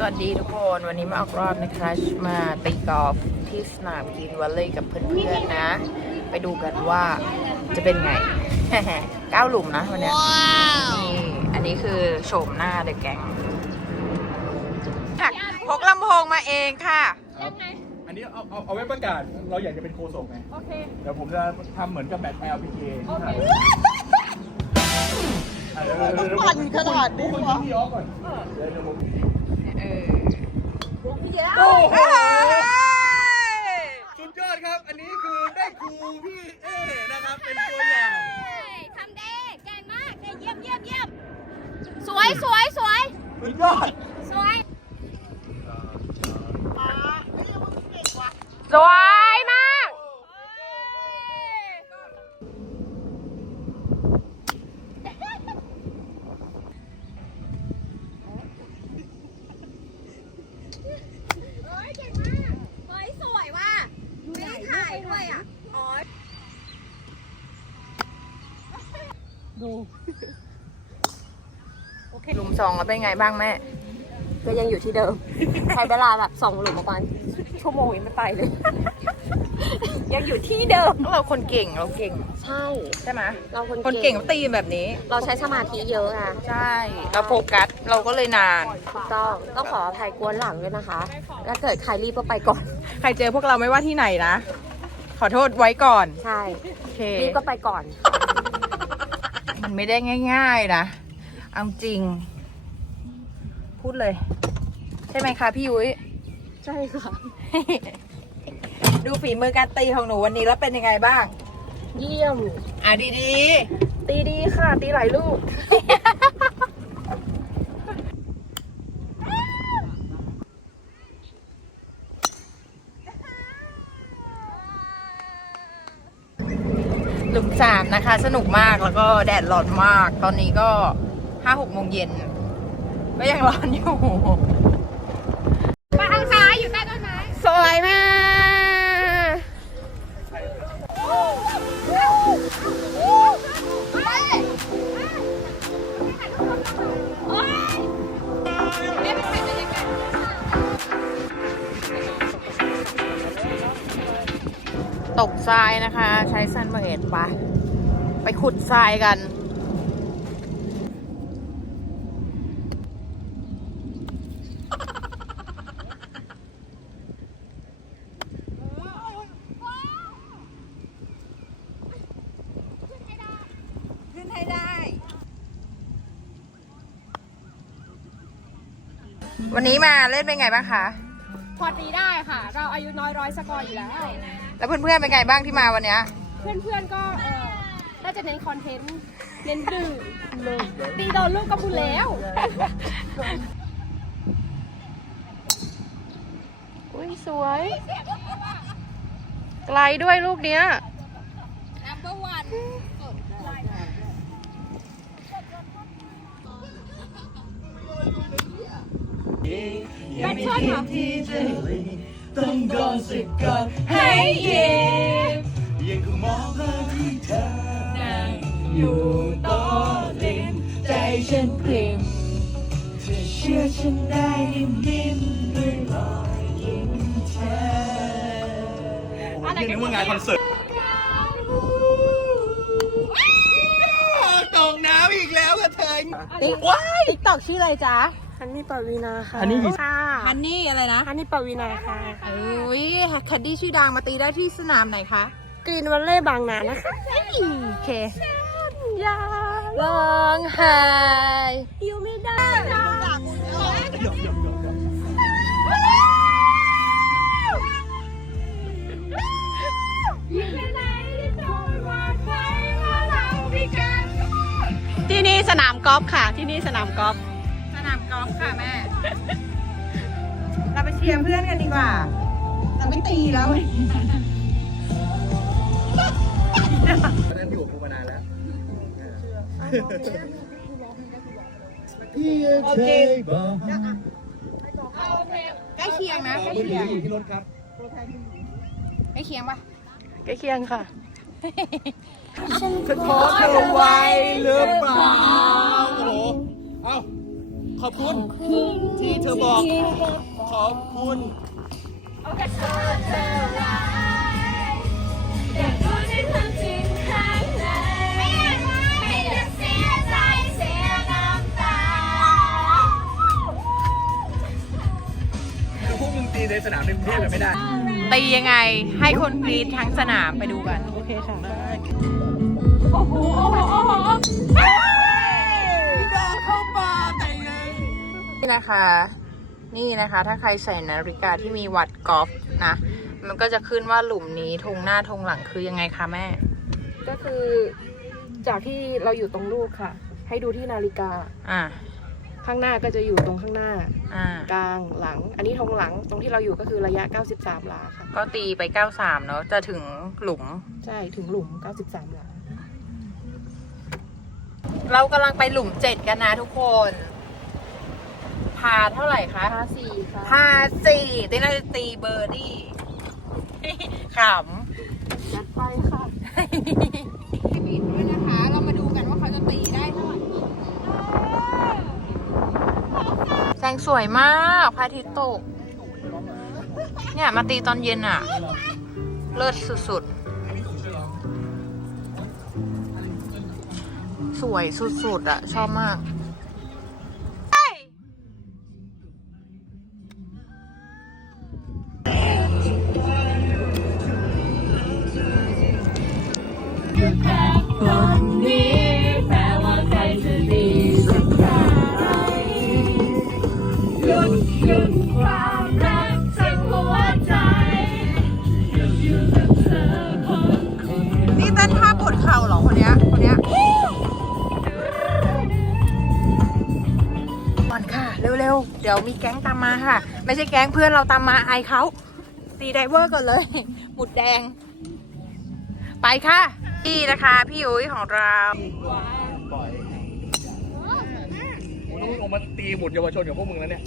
สวัสดีทุกคนวันนี้มาออกรอบนะคะมาตีกอล์ฟที่สนามกรีนวัลเลย์กับเพื่อนๆนะ ไปดูกันว่าจะเป็นไง เก้าหลุมนะวันเนี้ยนี่อันนี้คือโฉมหน้าเด็กแก๊งพกลำโพงมาเองค่ะครับอันนี้เอาเอาเอาไว้ประกาศ เราอยากจะเป็นโคศกไงโอเค เดี๋ยวผมจะทำเหมือนกับแบท LPGA โอเคปั่นขนาดนี้คุณพี่ออฟก่อนเดี๋ยวเดี๋ยวผมเออ โอ้โหสุดยอดครับ อันนี้คือได้ครูพี่เอนะครับ เป็นตัวอย่างทำได้เก่งมากเก่งเยี่ยมเยี่ยมเยี่ยมสวยสวยสวยสุดยอด สวยสวยมาก เอ้ยเก่งมากเฮ้ยสวยว่ะไม่ได้ถ่ายด้วยอะอ๋อ หลุมสองแล้วเป็นไงบ้างแม่ ก็ยังอยู่ที่เดิม ใช้เวลาแบบสองหลุมประมาณชั่วโมงยังไม่ไปเลย ยังอยู่ที่เดิม เราคนเก่งเราเก่ง ใช่ ใช่ไหมเราคนคนเก่งตีแบบนี้ เราใช้สมาธิเยอะอะใช่ เราโฟกัสเราก็เลยนาน ถูกต้องต้องขออภัยกวนหลังด้วยนะคะ ถ้าเกิดใครรีบก็ไปก่อน ใครเจอพวกเราไม่ว่าที่ไหนนะ ขอโทษไว้ก่อน ใช่ โอเค รีบก็ไปก่อน มันไม่ได้ง่าย ๆนะเอาจริง พูดเลย ใช่ไหมคะพี่ยุ้ยใช่ค่ะ ดูฝีมือการตีของหนูวันนี้แล้วเป็นยังไงบ้าง เยี่ยม อะดีตีดีค่ะ ตีหลายลูก ๆหลุมสาม นะคะ สนุกมากแล้วก็แดดร้อนมาก ตอนนี้ก็ห้าหกโมงเย็นก็ยังร้อนอยู่มาทางซ้ายอยู่ใต้ต้นไม้สวยมากโอ๊ยไม่เป็นไรบรรยากาศตกทรายนะคะ ใช้ซันเบรดปะ ไปขุดทรายกัน ขึ้นให้ได้ วันนี้มาเล่นเป็นไงบ้างคะ พอตีได้ค่ะ เราอายุน้อยร้อยสกอร์อยู่แล้ว แล้วเพื่อนๆเป็นไงบ้างที่มาวันเนี้ย เพื่อนๆก็เออ น่าจะเน้นคอนเทนต์ เน้นดื่มตีโดนลูกก็บุญแล้ว อุ้ยสวย ไกลด้วยลูกเนี้ย number one แบทเทิลเหรอ ต้องโดนสะกดให้ยิ้มยังคงมองภาพที่เธอนั่ง อยู่โต๊ะริมใจฉันปริ่มเธอเชื่อฉันได้นิ่มๆด้วยรอยยิ้มเธอนี่นึกว่างานคอนเสิร์ตตกน้ำอีกแล้วกระเทยติ๊กติ๊กตอกชื่ออะไรจ๊ะฮันนี่ปวีนาค่ะฮันนี่ค่ะฮันนี่อะไรนะฮันนี่ปวีนาค่ะอุ้ยแคดดี้ชื่อดังมาตีได้ที่สนามไหนคะกรีนวัลเล่บางนานะคะโอเค ยาร้องไห้อยู่ไม่ได้หยอกหยอกหยอกหยอกที่นี่สนามกอล์ฟค่ะ ที่นี่สนามกอล์ฟสนามกอล์ฟค่ะแม่ เราไปเชียร์เพื่อนกันดีกว่า เราไม่ตีแล้ว พี่เคยบอกใกล้เคียงนะใกล้เคียงอยู่ที่รถครับใกล้เคียงปะใกล้เคียงค่ะจะขอเธอไว้หรือเปล่าโอ้โหเอาขอบคุณที่เธอบอก ขอบคุณ สนามในกรุงเทพกันไม่ได้ตียังไงให้คนกรีดทั้งสนามไปดูกันโอเคค่ะนี่นะคะ นี่นะคะ ถ้าใครใส่นาฬิกาที่มีวัดกอล์ฟนะมันก็จะขึ้นว่าหลุมนี้ธงหน้าธงหลังคือยังไงคะแม่ ก็คือจากที่เราอยู่ตรงลูกค่ะ ให้ดูที่นาฬิกา อ่า ข้างหน้าก็จะอยู่ตรงข้างหน้า อ่ากลางหลัง อันนี้ธงหลังตรงที่เราอยู่ก็คือระยะ 93ลาค่ะ ก็ตีไป 93 เนาะจะถึงหลุม ใช่ถึงหลุม 93ลา เรากำลังไปหลุมเจ็ดกันนะทุกคน พาเท่าไหร่คะ พาสี่ค่ะพาสี่ตีน่าจะตีเบอร์ดี้ขยัดไปค่ะำบิดด้วยนะคะ เรามาดูกันว่าเขาจะตีได้เท่าไหร่แส งสวยมากพระอาทิตย์ตก เนี่ยมาตีตอนเย็นอะเลิศสุดๆ สวยสุดๆอะ ชอบมากนี่ เร็วๆเดี๋ยวมีแก๊งตามมาค่ะ ไม่ใช่แก๊งเพื่อนเราตามมาอายเขาตีไดเวอร์ก่อนเลย หมุดแดง ไปค่ะ พี่นะคะ พี่ยุ้ยของเราปล่อยกูต้องออกมาตีหมุดเยาวชนกับพวกมึงแล้วเนี่ย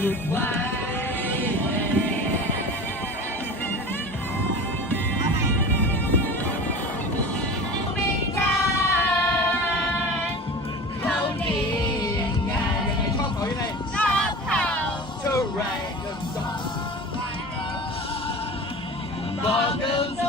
ช บ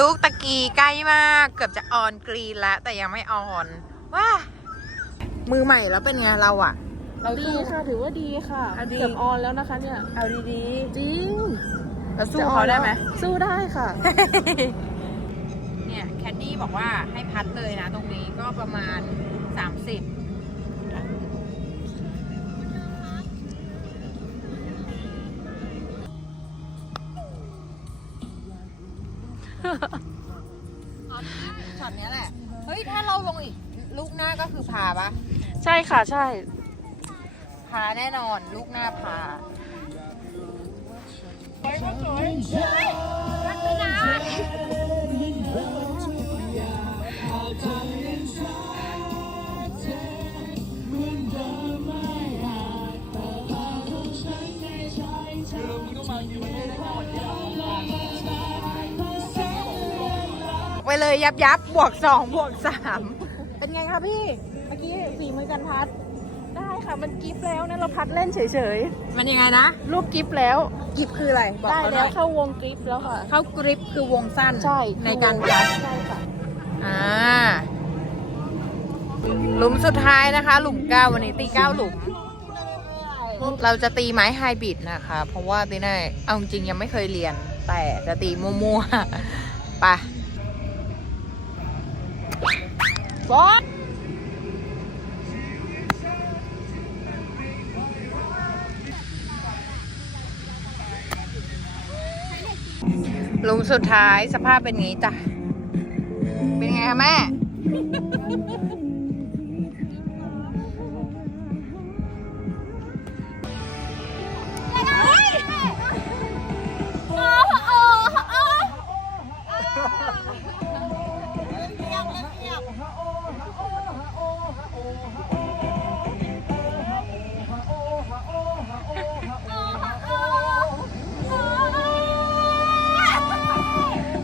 ลูกตะกี้ใกล้มาก เกือบจะออนกรีนแล้ว แต่ยังไม่ออนว้ามือใหม่แล้วเป็นไงเราอะเราดีสู้ ค่ะถือว่าดีค่ะอะดี เกือบออนแล้วนะคะเนี่ย เอาดีจริงๆเราสู้เขาได้ไหมสู้ได้ค่ะ เนี่ยแคดดี้บอกว่าให้พัดเลยนะ ตรงนี้ก็ประมาณ 30 ช็อตเนี้ยแหละ เฮ้ย ถ้าเราลงอีก ลูกหน้าก็คือพาปะใช่ค่ะใช่ พาแน่นอน ลูกหน้าพาไป เลยยับยับบวกสองบวกสามเป็นไงคะพี่เมื่อกี้ฝีมือกันพัด ได้ค่ะมันกิฟต์แล้วนะเราพัดเล่นเฉยมันยังไงนะ ๆรูปกิฟต์แล้ว กิบคืออะไร บอกได้เขาหแล้น่วอยเข้าวงกิฟต์แล้วค่ะ เข้ากริปคือวงสั้นใช่ในการยัด ใช่ค่ะ อ่า หลุมสุดท้ายนะคะ หลุมเก้าวันนี้ตีเก้าหลุม เราจะตีไม้ไฮบริดนะคะ เพราะว่าตีน่าเอาจริงๆยังไม่เคยเรียน แต่จะตีมั่วๆ ไป สอหลุมสุดท้ายสภาพเป็นงี้จ้ะ เป็นไงคะแม่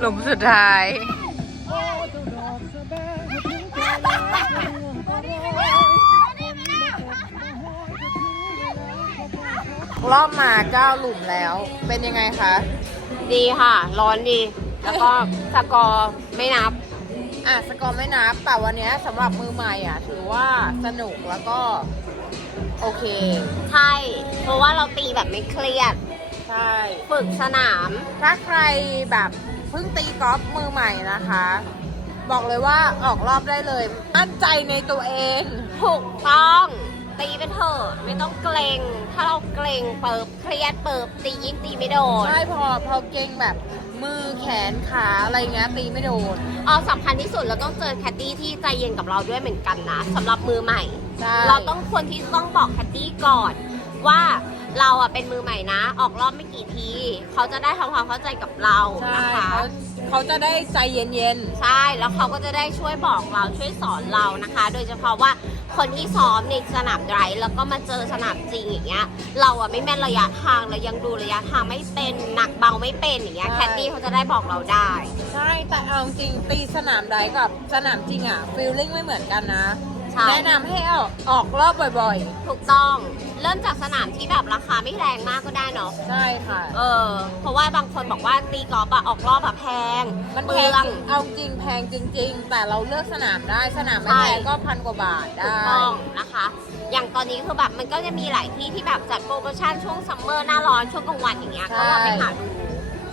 ลุมสุดท้าย รอบมาเก้าหลุมแล้ว เป็นยังไงคะ ดีค่ะ ร้อนดี แล้วก็สกอร์ไม่นับ อะสกอร์ไม่นับ แต่วันเนี้ยสำหรับมือใหม่อะ ถือว่าสนุกแล้วก็ โอเค ใช่ เพราะว่าเราตีแบบไม่เครียด ใช่ ฝึกสนาม ถ้าใครแบบ เพิ่งตีกอล์ฟมือใหม่นะคะ บอกเลยว่าออกรอบได้เลย มั่นใจในตัวเองถูกต้อง ตีไปเถอะไม่ต้องเกรงถ้าเราเกรงเปิบเครียดเปิบตียิ่งตีไม่โดนใช่พอพอเก่งแบบมือแขนขาอะไรเงี้ยตีไม่โดนเอาสำคัญที่สุดเราต้องเจอแคดดี้ที่ใจเย็นกับเราด้วยเหมือนกันนะสำหรับมือใหม่ ใช่ เราต้องควรที่จะต้องบอกแคดดี้ก่อนว่า เราอะเป็นมือใหม่นะ ออกรอบไม่กี่ที เขาจะได้ทำความเข้าใจกับเราใช่นะคะ เขาเขาจะได้ใจเย็นใช่แล้วเขาก็จะได้ช่วยบอกเราช่วยสอนเรานะคะ โดยเฉพาะว่าคนที่ซ้อมในสนามไดรฟ์แล้วก็มาเจอสนามจริงอย่างเงี้ย เราอะไม่แม่นระยะทางเรายังดูระยะทางไม่เป็นหนักเบาไม่เป็นอย่างเงี้ยแคดดี้เขาจะได้บอกเราได้ ๆ ใช่แต่เอาจริงตีสนามใดกับสนามจริงอะฟีลลิ่งไม่เหมือนกันนะ ใช่ แนะนำให้ออกออกรอบบ่อยถูกต้อง เริ่มจากสนามที่แบบราคาไม่แรงมากก็ได้เนาะ ๆ ใช่ค่ะ เออ เพราะว่าบางคนบอกว่าตีกอล์ฟอะออกรอบอะแพงมันเปแพลืงอง จริงเอาจริงแพงจริง ๆ แต่เราเลือกสนามได้สนามไม่ใช่แพงก็พันกว่าบาทถูได้กต้องนะคะ อย่างตอนนี้คือแบบมันก็จะมีหลายที่ที่แบบจัดโปรโมชั่นช่วงซัมเมอร์หน้าร้อนช่วงกลางวันอย่างเงี้ยใช่ก็ลองไปหาดู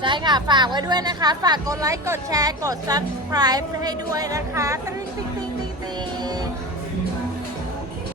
ใช่ค่ะ ฝากไว้ด้วยนะคะ ฝากกดไลค์ กดแชร์ กด subscribe ให้ด้วยนะคะติ๊งติ๊งติ๊งติ๊ง